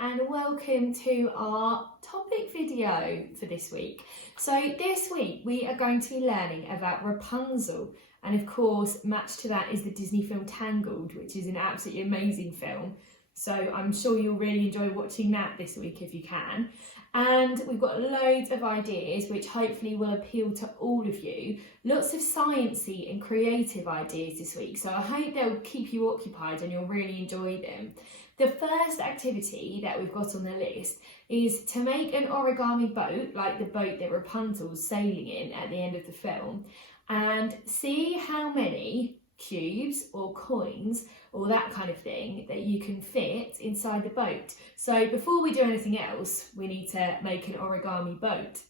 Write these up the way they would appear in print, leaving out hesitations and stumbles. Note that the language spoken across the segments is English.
and welcome to our topic video for this week. So this week we are going to be learning about Rapunzel, and of course matched to that is the Disney film Tangled, which is an absolutely amazing film. So I'm sure you'll really enjoy watching that this week if you can. And we've got loads of ideas which hopefully will appeal to all of you. Lots of sciencey and creative ideas this week, so I hope they'll keep you occupied and you'll really enjoy them. The first activity that we've got on the list is to make an origami boat, like the boat that Rapunzel's sailing in at the end of the film, and see how many cubes or coins or that kind of thing that you can fit inside the boat. So before we do anything else, we need to make an origami boat.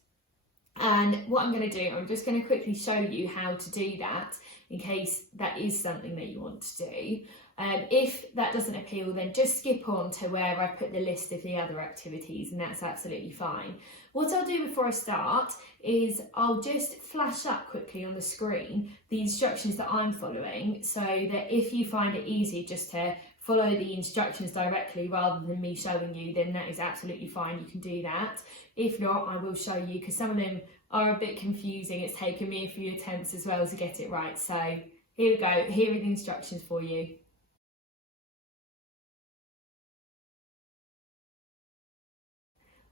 And what I'm going to do, I'm just going to quickly show you how to do that in case that is something that you want to do. If that doesn't appeal, then just skip on to where I put the list of the other activities, and that's absolutely fine. What I'll do before I start is I'll just flash up quickly on the screen the instructions that I'm following, so that if you find it easy just to follow the instructions directly rather than me showing you, then that is absolutely fine, you can do that. If not, I will show you, because some of them are a bit confusing. It's taken me a few attempts as well to get it right. So here we go, here are the instructions for you.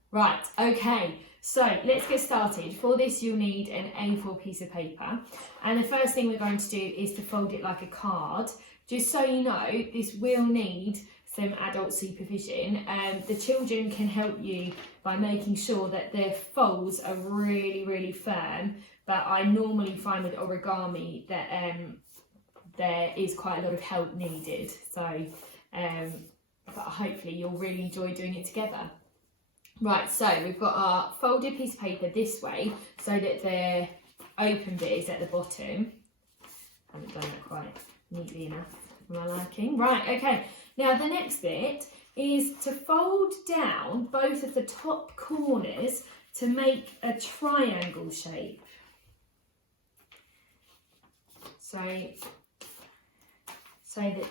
Right, okay, so let's get started. For this you'll need an A4 piece of paper, and the first thing we're going to do is to fold it like a card. Just so you know, this will need some adult supervision. The children can help you by making sure that the folds are really firm, but I normally find with origami that there is quite a lot of help needed, so but hopefully you'll really enjoy doing it together. Right, so we've got our folded piece of paper this way so that the open bit is at the bottom. I haven't done that quite neatly enough for my liking. Right, okay, now the next bit is to fold down both of the top corners to make a triangle shape. So that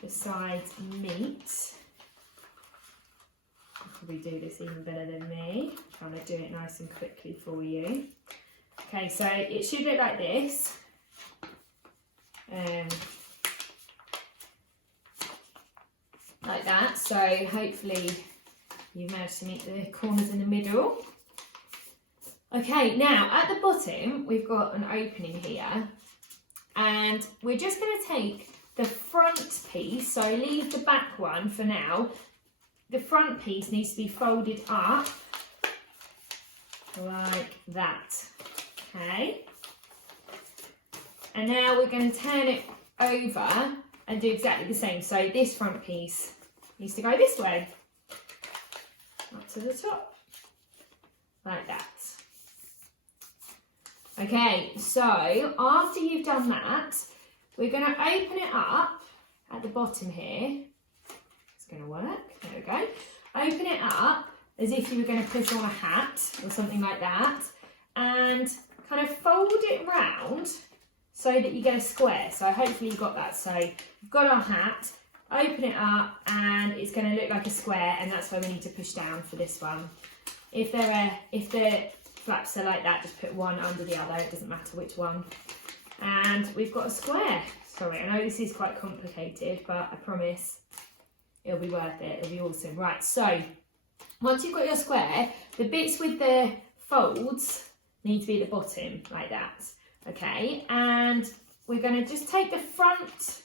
the sides meet. Probably do this even better than me. I'm trying to do it nice and quickly for you. Okay, so it should look like this. Like that. So hopefully you've managed to meet the corners in the middle. Okay, now at the bottom we've got an opening here, and we're just going to take the front piece, so leave the back one for now. The front piece needs to be folded up like that, okay? And now we're going to turn it over and do exactly the same. So this front piece needs to go this way, up to the top, like that. Okay, so after you've done that, we're going to open it up at the bottom here. It's going to work. There we go. Open it up as if you were going to put on a hat or something like that, and kind of fold it round so that you get a square. So hopefully you got that. So we've got our hat, open it up, and it's going to look like a square, and that's why we need to push down for this one. If the flaps are like that, just put one under the other, it doesn't matter which one. And we've got a square. Sorry, I know this is quite complicated, but I promise it'll be worth it, it'll be awesome. Right, so once you've got your square, the bits with the folds need to be at the bottom, like that. Okay, and we're going to just take the front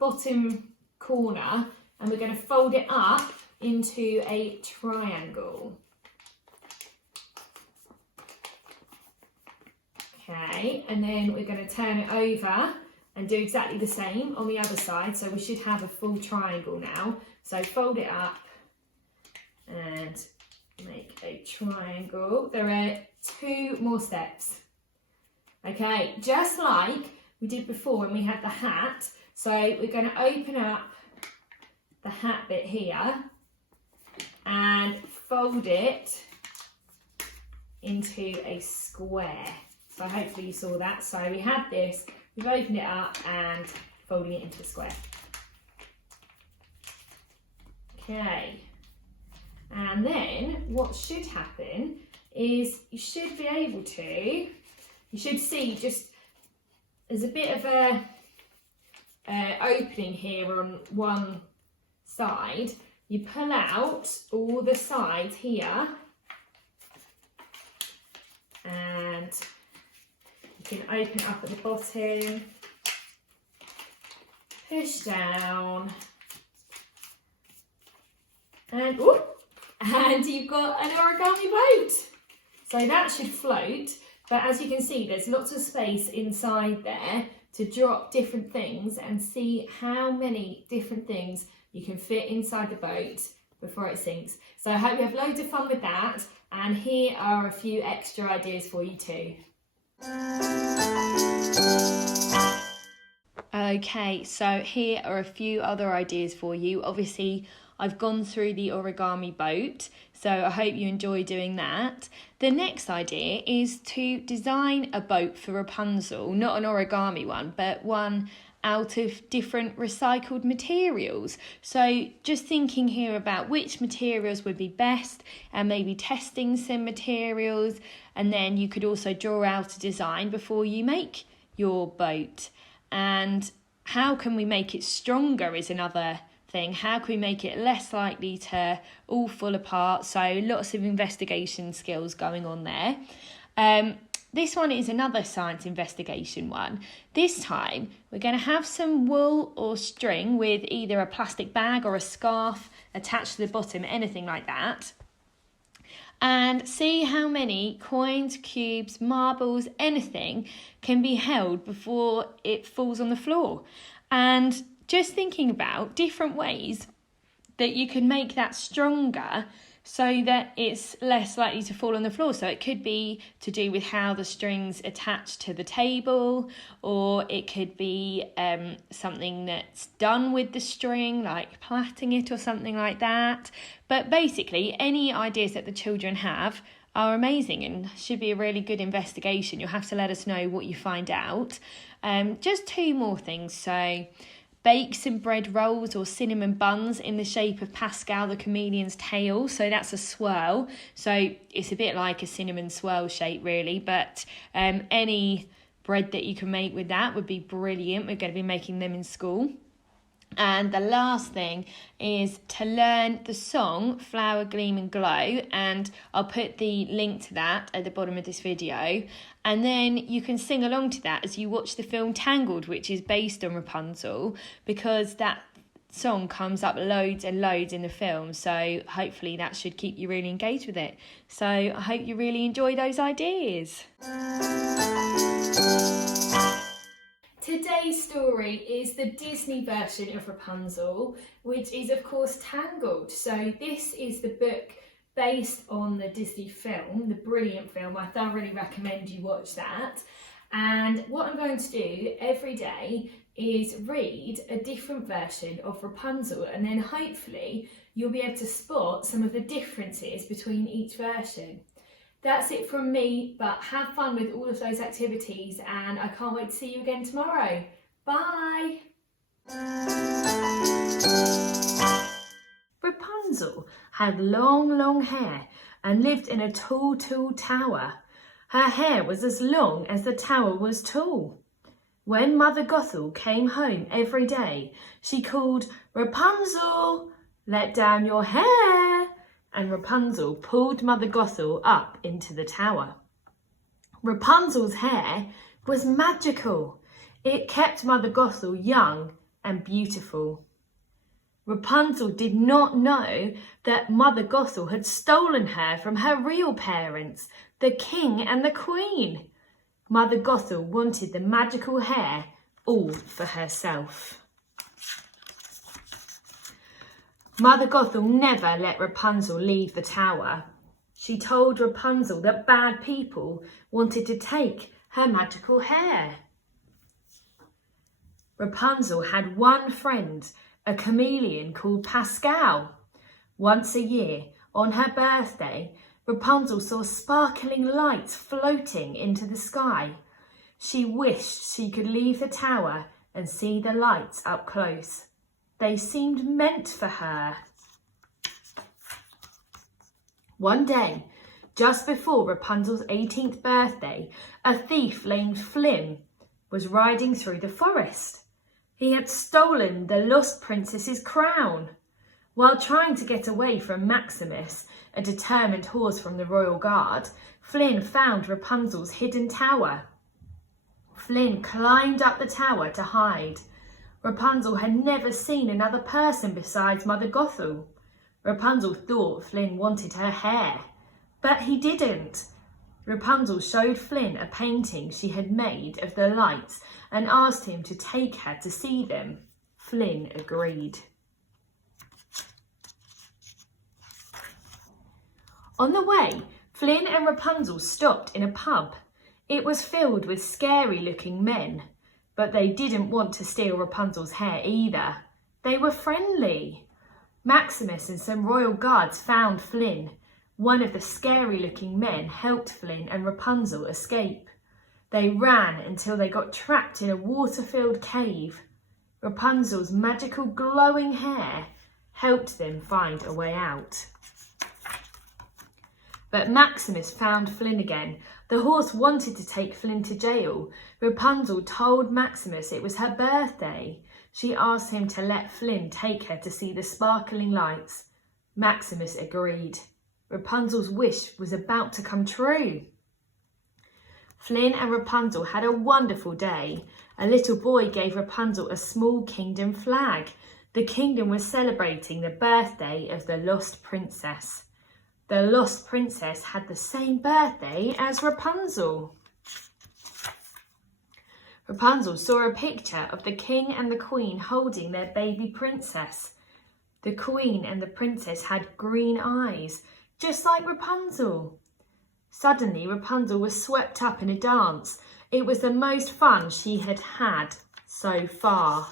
bottom corner, and we're going to fold it up into a triangle. Okay, and then we're going to turn it over and do exactly the same on the other side. So we should have a full triangle now. So fold it up and make a triangle. There are 2 more steps. Okay, just like we did before when we had the hat. So we're going to open up the hat bit here and fold it into a square. So hopefully you saw that. So we have this, we've opened it up and folding it into a square. Okay. And then what should happen is you should be able to, you should see just there's a bit of a opening here on one side. You pull out all the sides here and you can open it up at the bottom, push down and you've got an origami boat. So that should float, but as you can see there's lots of space inside there to drop different things and see how many different things you can fit inside the boat before it sinks. So I hope you have loads of fun with that, and here are a few extra ideas for you too. Okay, so here are a few other ideas for you. Obviously, I've gone through the origami boat, so I hope you enjoy doing that. The next idea is to design a boat for Rapunzel, not an origami one, but one out of different recycled materials. So just thinking here about which materials would be best and maybe testing some materials, and then you could also draw out a design before you make your boat. And how can we make it stronger is another thing. How can we make it less likely to all fall apart? So lots of investigation skills going on there. This one is another science investigation one. This time we're going to have some wool or string with either a plastic bag or a scarf attached to the bottom, anything like that. And see how many coins, cubes, marbles, anything can be held before it falls on the floor. And just thinking about different ways that you can make that stronger so that it's less likely to fall on the floor. So it could be to do with how the string's attached to the table, or it could be something that's done with the string, like plaiting it or something like that. But basically, any ideas that the children have are amazing and should be a really good investigation. You'll have to let us know what you find out. Just two more things. So bake some bread rolls or cinnamon buns in the shape of Pascal the chameleon's tail. So that's a swirl. So it's a bit like a cinnamon swirl shape really, but any bread that you can make with that would be brilliant. We're going to be making them in school. And the last thing is to learn the song Flower Gleam and Glow, and I'll put the link to that at the bottom of this video, and then you can sing along to that as you watch the film Tangled, which is based on Rapunzel, because that song comes up loads and loads in the film, so hopefully that should keep you really engaged with it. So I hope you really enjoy those ideas. Today's story is the Disney version of Rapunzel, which is of course Tangled. So this is the book based on the Disney film, the brilliant film. I thoroughly recommend you watch that. And what I'm going to do every day is read a different version of Rapunzel, and then hopefully you'll be able to spot some of the differences between each version. That's it from me, but have fun with all of those activities, and I can't wait to see you again tomorrow. Bye! Rapunzel had long hair and lived in a tall tower. Her hair was as long as the tower was tall. When Mother Gothel came home every day, she called, "Rapunzel, let down your hair." And Rapunzel pulled Mother Gothel up into the tower. Rapunzel's hair was magical. It kept Mother Gothel young and beautiful. Rapunzel did not know that Mother Gothel had stolen her from her real parents, the king and the queen. Mother Gothel wanted the magical hair all for herself. Mother Gothel never let Rapunzel leave the tower. She told Rapunzel that bad people wanted to take her magical hair. Rapunzel had one friend, a chameleon called Pascal. Once a year, on her birthday, Rapunzel saw sparkling lights floating into the sky. She wished she could leave the tower and see the lights up close. They seemed meant for her. One day, just before Rapunzel's 18th birthday, a thief named Flynn was riding through the forest. He had stolen the lost princess's crown. While trying to get away from Maximus, a determined horse from the royal guard, Flynn found Rapunzel's hidden tower. Flynn climbed up the tower to hide. Rapunzel had never seen another person besides Mother Gothel. Rapunzel thought Flynn wanted her hair, but he didn't. Rapunzel showed Flynn a painting she had made of the lights and asked him to take her to see them. Flynn agreed. On the way, Flynn and Rapunzel stopped in a pub. It was filled with scary-looking men, but they didn't want to steal Rapunzel's hair either. They were friendly. Maximus and some royal guards found Flynn. One of the scary-looking men helped Flynn and Rapunzel escape. They ran until they got trapped in a water-filled cave. Rapunzel's magical glowing hair helped them find a way out. But Maximus found Flynn again. The horse wanted to take Flynn to jail. Rapunzel told Maximus it was her birthday. She asked him to let Flynn take her to see the sparkling lights. Maximus agreed. Rapunzel's wish was about to come true. Flynn and Rapunzel had a wonderful day. A little boy gave Rapunzel a small kingdom flag. The kingdom was celebrating the birthday of the lost princess. The lost princess had the same birthday as Rapunzel. Rapunzel saw a picture of the king and the queen holding their baby princess. The queen and the princess had green eyes, just like Rapunzel. Suddenly, Rapunzel was swept up in a dance. It was the most fun she had had so far.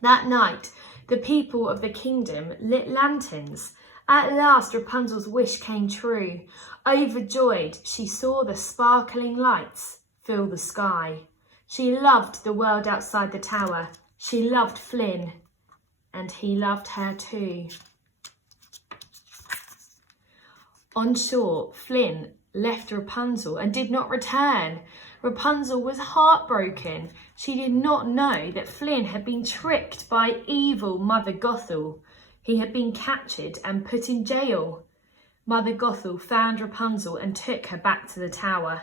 That night, the people of the kingdom lit lanterns. At last, Rapunzel's wish came true. Overjoyed, she saw the sparkling lights fill the sky. She loved the world outside the tower. She loved Flynn, and he loved her too. On shore, Flynn left Rapunzel and did not return. Rapunzel was heartbroken. She did not know that Flynn had been tricked by evil Mother Gothel. He had been captured and put in jail. Mother Gothel found Rapunzel and took her back to the tower.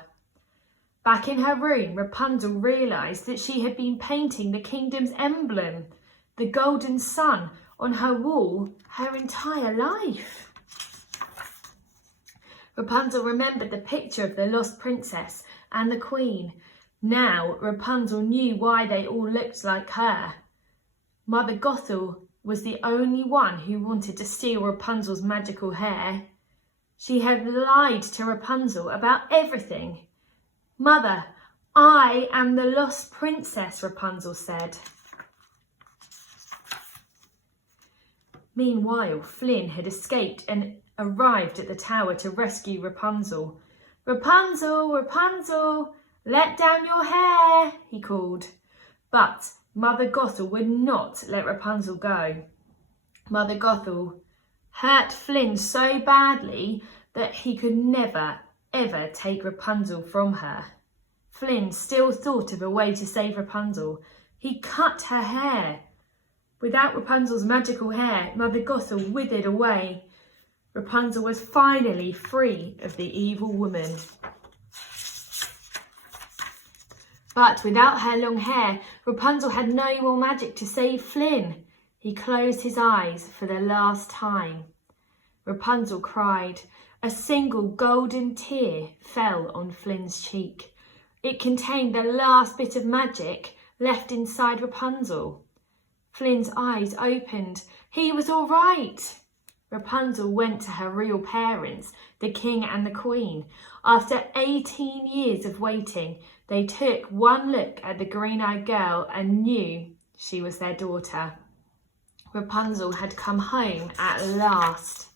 Back in her room, Rapunzel realised that she had been painting the kingdom's emblem, the golden sun, on her wall her entire life. Rapunzel remembered the picture of the lost princess and the queen. Now Rapunzel knew why they all looked like her. Mother Gothel was the only one who wanted to steal Rapunzel's magical hair. She had lied to Rapunzel about everything. "Mother, I am the lost princess," Rapunzel said. Meanwhile, Flynn had escaped and arrived at the tower to rescue Rapunzel. "Rapunzel, Rapunzel, let down your hair," he called. But Mother Gothel would not let Rapunzel go. Mother Gothel hurt Flynn so badly that he could never, ever take Rapunzel from her. Flynn still thought of a way to save Rapunzel. He cut her hair. Without Rapunzel's magical hair, Mother Gothel withered away. Rapunzel was finally free of the evil woman. But without her long hair, Rapunzel had no more magic to save Flynn. He closed his eyes for the last time. Rapunzel cried. A single golden tear fell on Flynn's cheek. It contained the last bit of magic left inside Rapunzel. Flynn's eyes opened. He was all right. Rapunzel went to her real parents, the king and the queen. After 18 years of waiting, they took one look at the green-eyed girl and knew she was their daughter. Rapunzel had come home at last.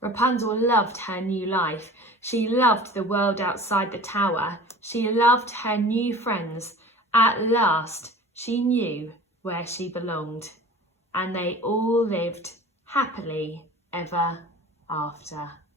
Rapunzel loved her new life. She loved the world outside the tower. She loved her new friends. At last, she knew where she belonged. And they all lived happily ever after.